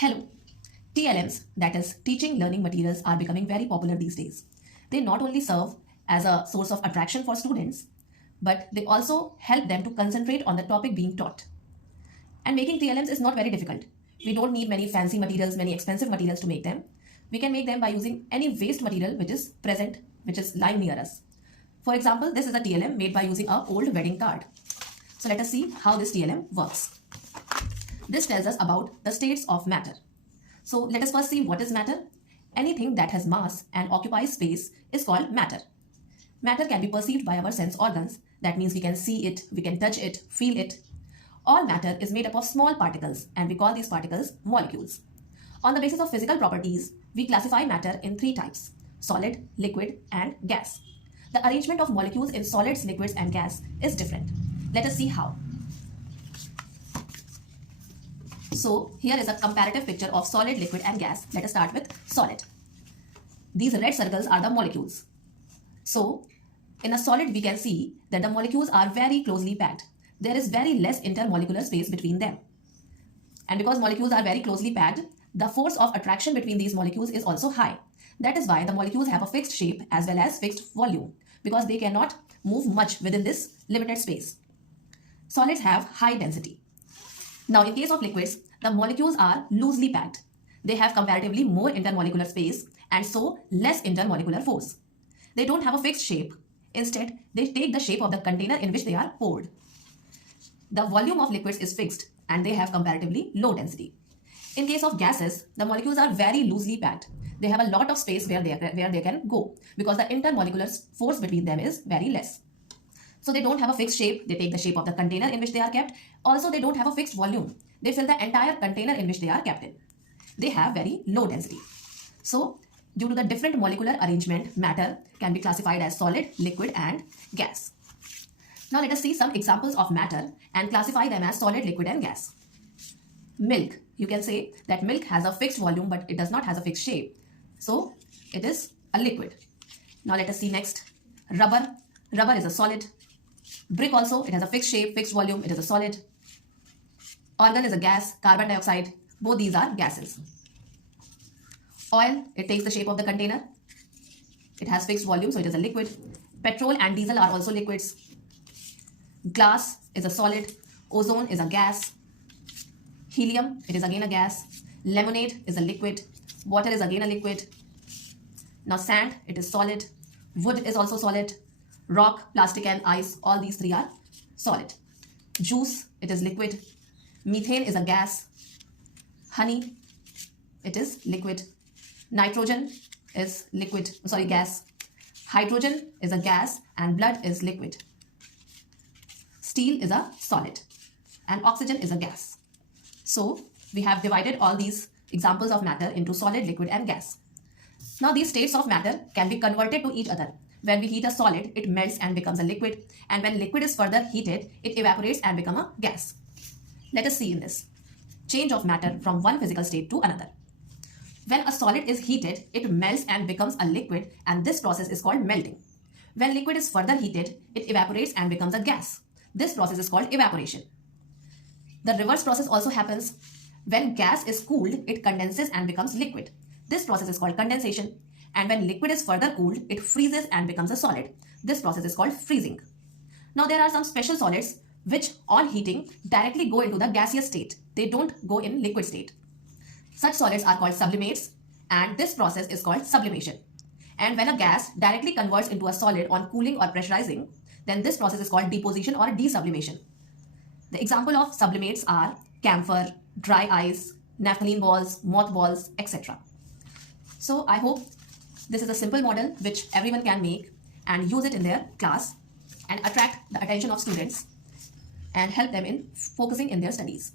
Hello. TLMs, that is teaching learning materials, are becoming very popular these days. They not only serve as a source of attraction for students, but they also help them to concentrate on the topic being taught. And making TLMs is not very difficult. We don't need many fancy materials, many expensive materials to make them. We can make them by using any waste material which is present, which is lying near us. For example, this is a TLM made by using an old wedding card. So let us see how this TLM works. This tells us about the states of matter. So let us first see what is matter. Anything that has mass and occupies space is called matter. Matter can be perceived by our sense organs. That means we can see it, we can touch it, feel it. All matter is made up of small particles and we call these particles molecules. On the basis of physical properties, we classify matter in three types: solid, liquid, and gas. The arrangement of molecules in solids, liquids, and gas is different. Let us see how. So here is a comparative picture of solid, liquid, and gas. Let us start with solid. These red circles are the molecules. So in a solid, we can see that the molecules are very closely packed. There is very less intermolecular space between them. And because molecules are very closely packed, the force of attraction between these molecules is also high. That is why the molecules have a fixed shape as well as fixed volume, because they cannot move much within this limited space. Solids have high density. Now, in case of liquids, the molecules are loosely packed. They have comparatively more intermolecular space and so less intermolecular force. They don't have a fixed shape. Instead, they take the shape of the container in which they are poured. The volume of liquids is fixed and they have comparatively low density. In case of gases, the molecules are very loosely packed. They have a lot of space where they can go because the intermolecular force between them is very less. So they don't have a fixed shape. They take the shape of the container in which they are kept. Also, they don't have a fixed volume. They fill the entire container in which they are kept in. They have very low density. So due to the different molecular arrangement, matter can be classified as solid, liquid, and gas. Now let us see some examples of matter and classify them as solid, liquid, and gas. Milk. You can say that milk has a fixed volume, but it does not have a fixed shape. So it is a liquid. Now let us see next. Rubber. Rubber is a solid. Brick also, it has a fixed shape, fixed volume, it is a solid. Argon is a gas, carbon dioxide, both these are gases. Oil, it takes the shape of the container. It has fixed volume, so it is a liquid. Petrol and diesel are also liquids. Glass is a solid. Ozone is a gas. Helium, it is again a gas. Lemonade is a liquid. Water is again a liquid. Now sand, it is solid. Wood is also solid. Rock, plastic, and ice, all these three are solid. Juice, it is liquid. Methane is a gas. Honey, it is liquid. Nitrogen is gas. Hydrogen is a gas and blood is liquid. Steel is a solid and oxygen is a gas. So we have divided all these examples of matter into solid, liquid, and gas. Now these states of matter can be converted to each other. When we heat a solid, it melts and becomes a liquid. And when liquid is further heated, it evaporates and becomes a gas. Let us see in this. Change of matter from one physical state to another. When a solid is heated, it melts and becomes a liquid, and this process is called melting. When liquid is further heated, it evaporates and becomes a gas. This process is called evaporation. The reverse process also happens. When gas is cooled, it condenses and becomes liquid. This process is called condensation. And when liquid is further cooled, it freezes and becomes a solid. This process is called freezing. Now there are some special solids which on heating directly go into the gaseous state. They don't go in liquid state. Such solids are called sublimates and this process is called sublimation. And when a gas directly converts into a solid on cooling or pressurizing, then this process is called deposition or desublimation. The example of sublimates are camphor, dry ice, naphthalene balls, mothballs, etc. So I hope this is a simple model which everyone can make and use it in their class and attract the attention of students and help them in focusing in their studies.